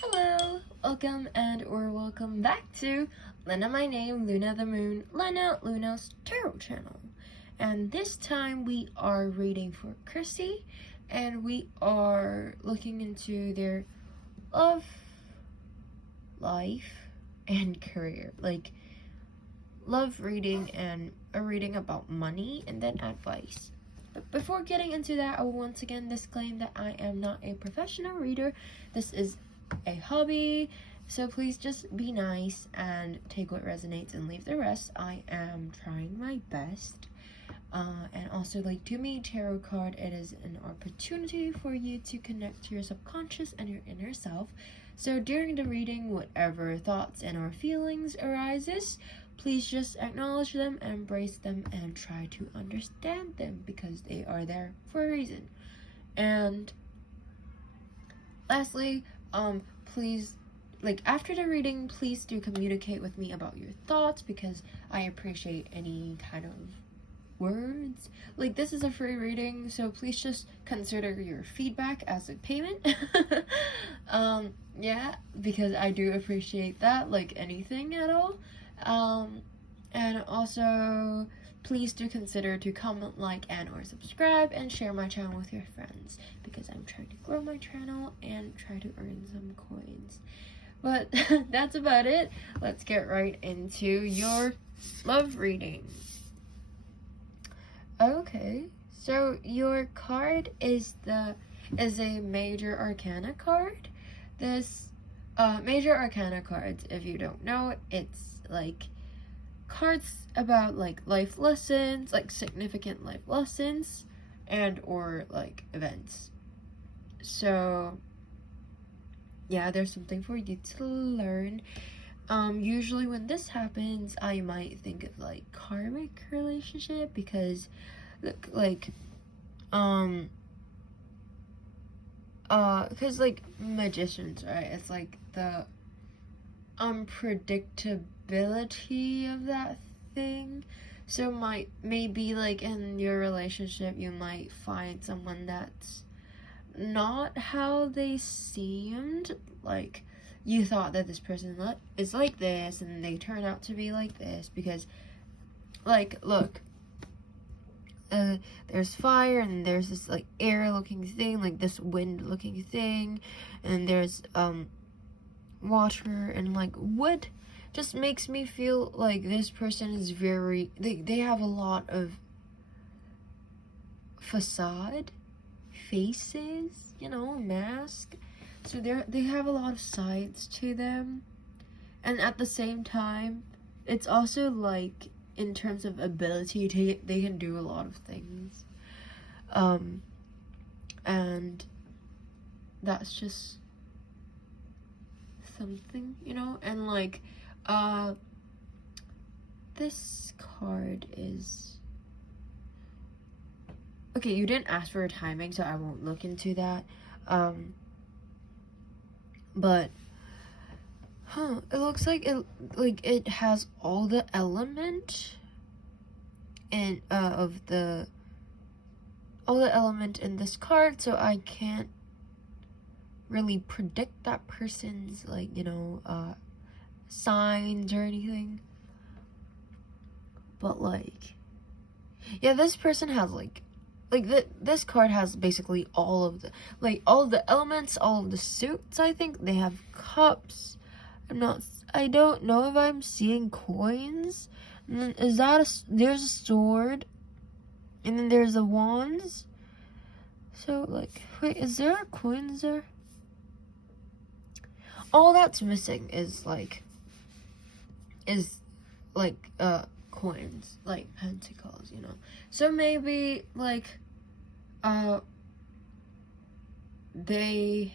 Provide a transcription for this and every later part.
Hello, welcome back to Lena My Name, Luna the Moon, Luna's Tarot channel. And this time we are reading for Krissy, and we are looking into their love, life, and career. Like, love reading and a reading about money, and then advice. But before getting into that, I will once again disclaim that I am not a professional reader. This is a hobby, so please just be nice and take what resonates and leave the rest. I am trying my best. And also, like, to me, tarot card, it is an opportunity for you to connect to your subconscious and your inner self. So during the reading, whatever thoughts and or feelings arises, please just acknowledge them, embrace them, and try to understand them because they are there for a reason. And lastly, please, like, after the reading, please do communicate with me about your thoughts because I appreciate any kind of words. Like, this is a free reading, so please just consider your feedback as a payment. Yeah, because I do appreciate that, like anything at all. And also, please do consider to comment, like, and or subscribe, and share my channel with your friends because I'm trying to grow my channel and try to earn some coins. But that's about it. Let's get right into your love reading. Okay, so your card is a Major Arcana card. This Major Arcana cards, if you don't know, it's like cards about like life lessons, like significant life lessons, and or like events. So yeah, there's something for you to learn. Usually when this happens, I might think of like karmic relationship because like because like magicians, right? It's like the unpredictability of that thing. So maybe like in your relationship you might find someone that's not how they seemed. Like, you thought that this person is like this and they turn out to be like this because, like, look, there's fire and there's this like air looking thing, like this wind looking thing, and there's water and like wood. Just makes me feel like this person is very, they have a lot of facade, faces, you know, mask. So they have a lot of sides to them, and at the same time, it's also like in terms of ability, they can do a lot of things, and that's just something, you know. And like, this card is okay. You didn't ask for a timing, so I won't look into that. But it looks like it has all the element and all the element in this card, so I can't really predict that person's, like, you know, signs or anything. But like, yeah, this person has this card has basically all of the elements, all of the suits. I think they have cups. I don't know if I'm seeing coins. And then there's a sword, and then there's the wands. So like, wait, is there coins there? All that's missing is coins, like pentacles, you know. So maybe like they,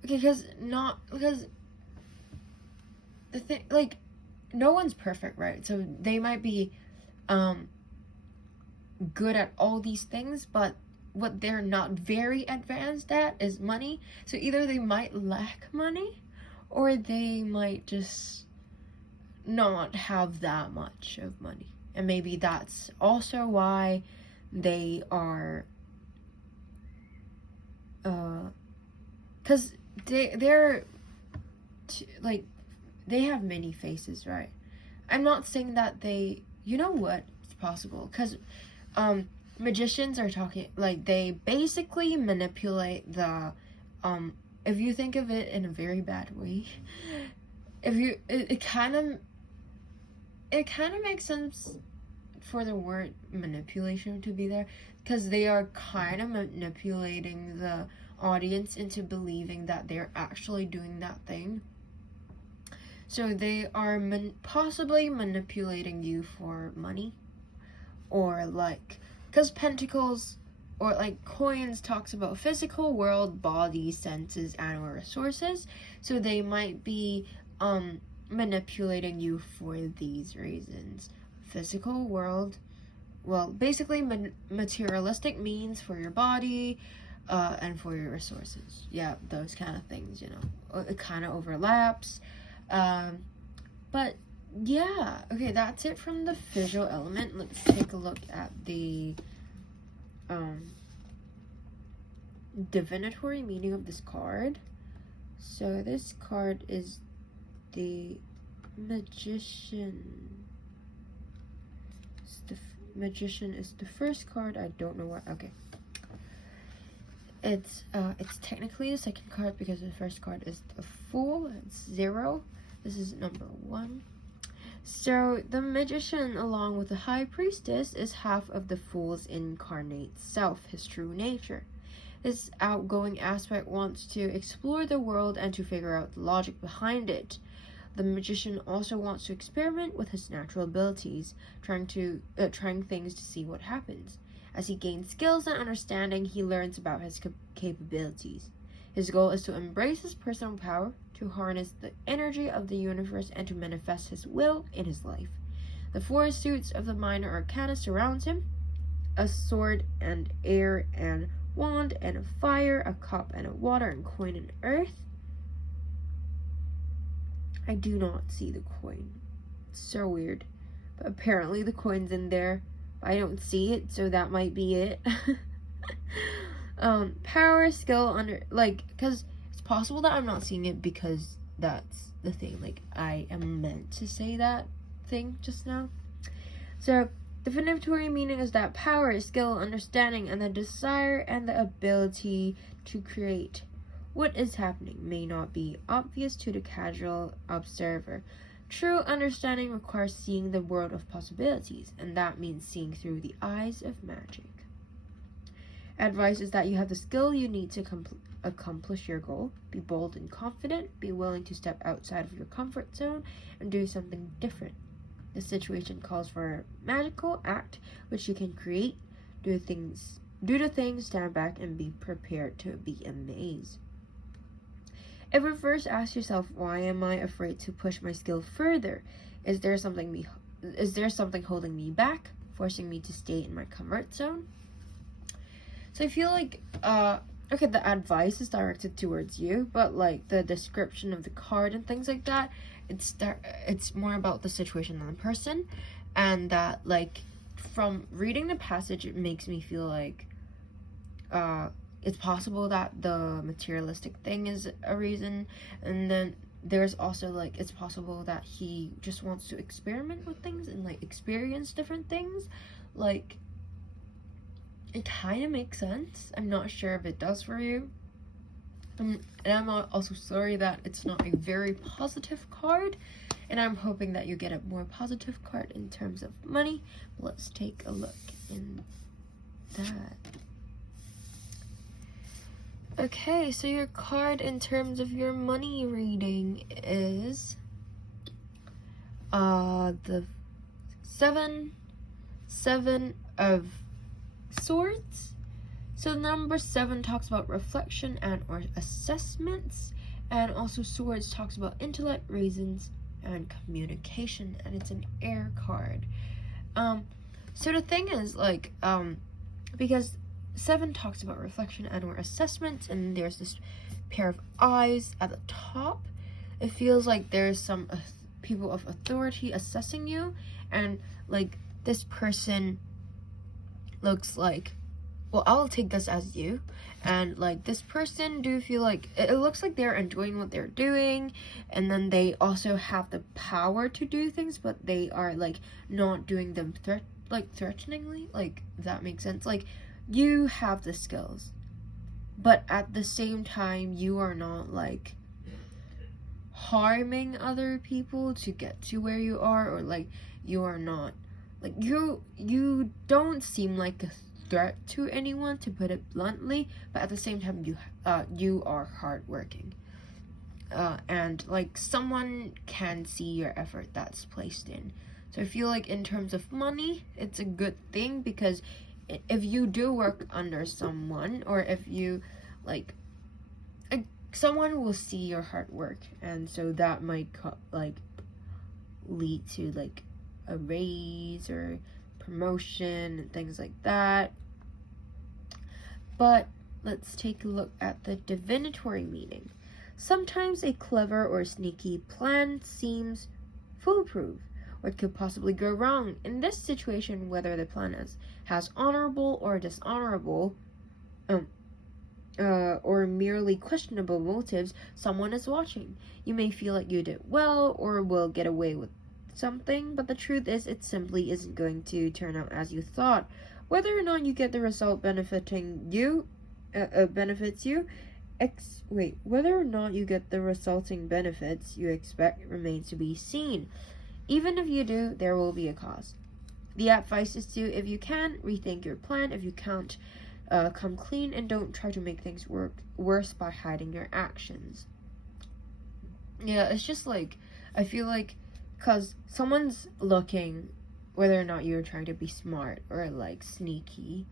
because the thing, like, no one's perfect, right? So they might be good at all these things, but what they're not very advanced at is money. So either they might lack money, or they might just not have that much of money. And maybe that's also why they are because they're like, they have many faces, right? I'm not saying that they, you know what, it's possible, because magicians are talking, like, they basically manipulate the, if you think of it in a very bad way, it kind of makes sense for the word manipulation to be there, because they are kind of manipulating the audience into believing that they're actually doing that thing. So they are possibly manipulating you for money, or like, because pentacles or like coins talks about physical world, body, senses, and or resources. So they might be manipulating you for these reasons. Physical world, well, basically materialistic means for your body, and for your resources. Yeah, those kind of things, you know. It kind of overlaps. But yeah, okay, that's it from the visual element. Let's take a look at the divinatory meaning of this card. So this card is the Magician. Magician is the first card. I don't know what. Okay. It's technically the second card because the first card is the Fool. It's 0. This is number 1. So the Magician, along with the High Priestess, is half of the Fool's incarnate self, his true nature. This outgoing aspect wants to explore the world and to figure out the logic behind it. The Magician also wants to experiment with his natural abilities, trying things to see what happens. As he gains skills and understanding, he learns about his capabilities. His goal is to embrace his personal power, to harness the energy of the universe, and to manifest his will in his life. The 4 suits of the minor arcana surrounds him: a sword and air and wand and a fire, a cup and a water, and coin and earth. I do not see the coin. It's so weird. But apparently the coin's in there. I don't see it, so that might be it. Power, skill, because it's possible that I'm not seeing it because that's the thing. Like, I am meant to say that thing just now. So, the divinatory meaning is that power, skill, understanding, and the desire and the ability to create. What is happening may not be obvious to the casual observer. True understanding requires seeing the world of possibilities, and that means seeing through the eyes of magic. Advice is that you have the skill you need to accomplish your goal. Be bold and confident. Be willing to step outside of your comfort zone and do something different. The situation calls for a magical act which you can create. Do the things, stand back, and be prepared to be amazed. If you first ask yourself, why am I afraid to push my skill further? Is there something holding me back, forcing me to stay in my comfort zone? So I feel like, okay, the advice is directed towards you, but like the description of the card and things like that, it's more about the situation than the person, and that, like, from reading the passage, it makes me feel like, it's possible that the materialistic thing is a reason, and then there's also, like, it's possible that he just wants to experiment with things and, like, experience different things. Like, it kind of makes sense. I'm not sure if it does for you. And I'm also sorry that it's not a very positive card, and I'm hoping that you get a more positive card in terms of money. Let's take a look in that. Okay, so your card in terms of your money reading is the seven of swords. So number 7 talks about reflection and or assessments, and also swords talks about intellect, reasons, and communication, and it's an air card. So the thing is, like, because 7 talks about reflection and or assessments, and there's this pair of eyes at the top. It feels like there's some people of authority assessing you, and like this person looks like, well, I'll take this as you, and like this person, do you feel like it looks like they're enjoying what they're doing, and then they also have the power to do things, but they are like not doing them threateningly, like, if that makes sense. Like, you have the skills, but at the same time you are not like harming other people to get to where you are, or like you are not like you don't seem like a threat to anyone, to put it bluntly, but at the same time you are hardworking, and like someone can see your effort that's placed in. So I feel like in terms of money, it's a good thing, because if you do work under someone, or if you like someone will see your hard work, and so that might like lead to like a raise or promotion and things like that. But let's take a look at the divinatory meaning. Sometimes a clever or sneaky plan seems foolproof, or it could possibly go wrong. In this situation, whether the plan has honorable or dishonorable or merely questionable motives, someone is watching. You may feel like you did well or will get away with something, but the truth is it simply isn't going to turn out as you thought. Whether or not you get the result benefiting you, whether or not you get the resulting benefits you expect remains to be seen. Even if you do, there will be a cost. The advice is to, if you can, rethink your plan. If you can't, come clean, and don't try to make things worse by hiding your actions. Yeah, it's just like, I feel like, because someone's looking whether or not you're trying to be smart or like sneaky,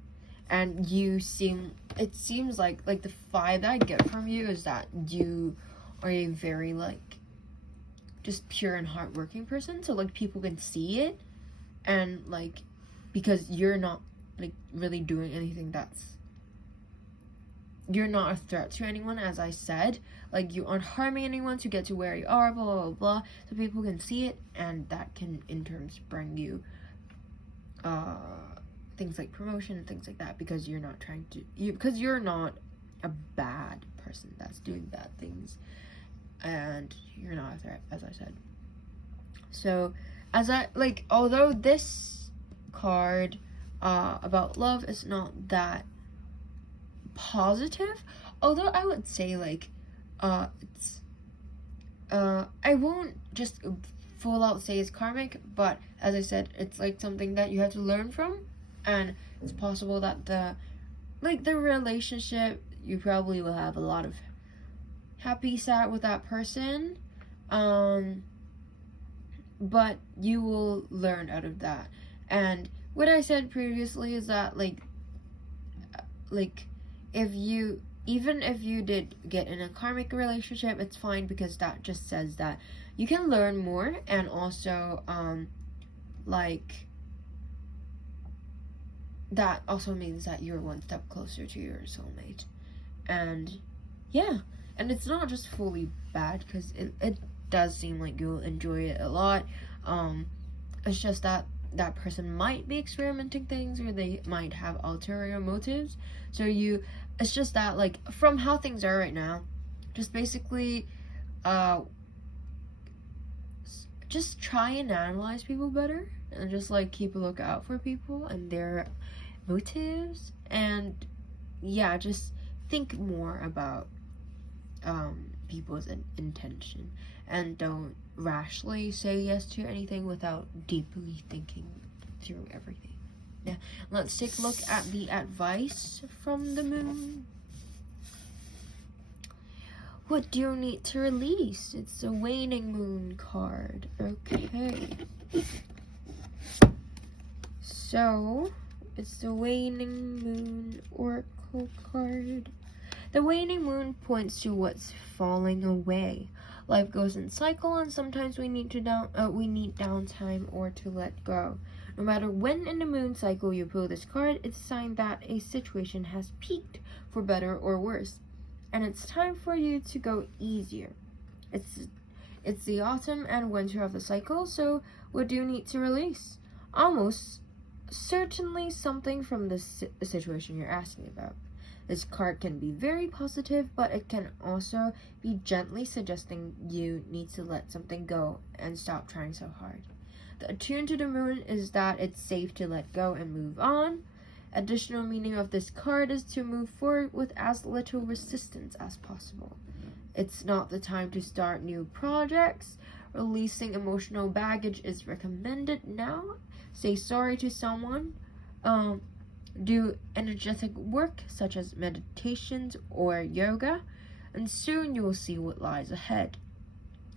and it seems like the vibe that I get from you is that you are a very like just pure and hardworking person, so like people can see it, and like because you're not like really doing anything you're not a threat to anyone, as I said. Like, you aren't harming anyone to get to where you are, blah, blah, blah, blah. So people can see it, and that can, in turns, bring you things like promotion and things like that, because you're not because you're not a bad person that's doing bad things, and you're not a threat, as I said. So, although this card about love is not that positive, although I would say like it's I won't just full out say it's karmic, but as I said, it's like something that you have to learn from, and it's possible that the relationship, you probably will have a lot of happy sad with that person, but you will learn out of that. And what I said previously is that like if you did get in a karmic relationship, it's fine, because that just says that you can learn more, and also that also means that you're one step closer to your soulmate. And yeah, and it's not just fully bad, because it does seem like you'll enjoy it a lot. It's just that person might be experimenting things, or they might have ulterior motives. So it's just that, like, from how things are right now, just basically just try and analyze people better, and just like keep a lookout for people and their motives, and yeah, just think more about people's intention, and don't rashly say yes to anything without deeply thinking through everything. Yeah, let's take a look at the advice from the moon. What do you need to release? It's the waning moon card. Okay. So, it's the waning moon oracle card. The waning moon points to what's falling away. Life goes in cycle, and sometimes we need downtime or to let go. No matter when in the moon cycle you pull this card, it's a sign that a situation has peaked, for better or worse, and it's time for you to go easier. It's the autumn and winter of the cycle, so what do you need to release? Almost certainly something from the situation you're asking about. This card can be very positive, but it can also be gently suggesting you need to let something go and stop trying so hard. The attune to the moon is that it's safe to let go and move on. Additional meaning of this card is to move forward with as little resistance as possible. It's not the time to start new projects. Releasing emotional baggage is recommended now. Say sorry to someone. Do energetic work such as meditations or yoga, and soon you will see what lies ahead.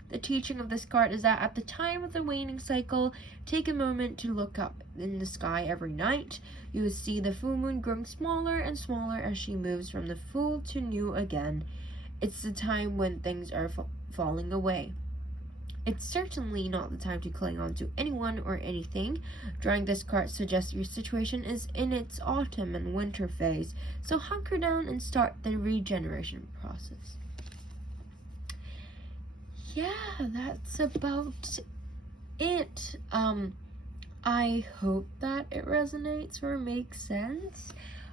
The teaching of this card is that at the time of the waning cycle, take a moment to look up in the sky every night. You will see the full moon growing smaller and smaller as she moves from the full to new again. It's the time when things are falling away. It's certainly not the time to cling on to anyone or anything. Drawing this card suggests your situation is in its autumn and winter phase, so hunker down and start the regeneration process. Yeah, that's about it. I hope that it resonates or makes sense.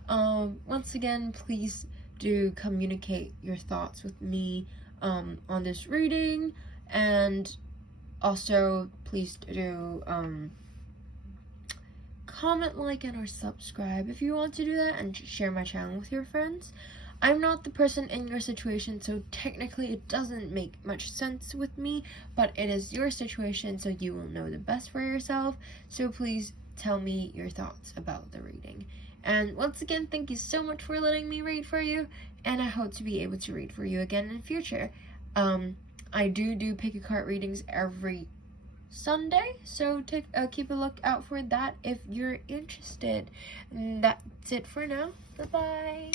Once again, please do communicate your thoughts with me on this reading, and also please do comment, like, and or subscribe if you want to do that, and share my channel with your friends. I'm not the person in your situation, so technically it doesn't make much sense with me, but it is your situation, so you will know the best for yourself. So please tell me your thoughts about the reading. And once again, thank you so much for letting me read for you, and I hope to be able to read for you again in the future. I do pick a card readings every Sunday, so keep a look out for that if you're interested. And that's it for now. Bye-bye.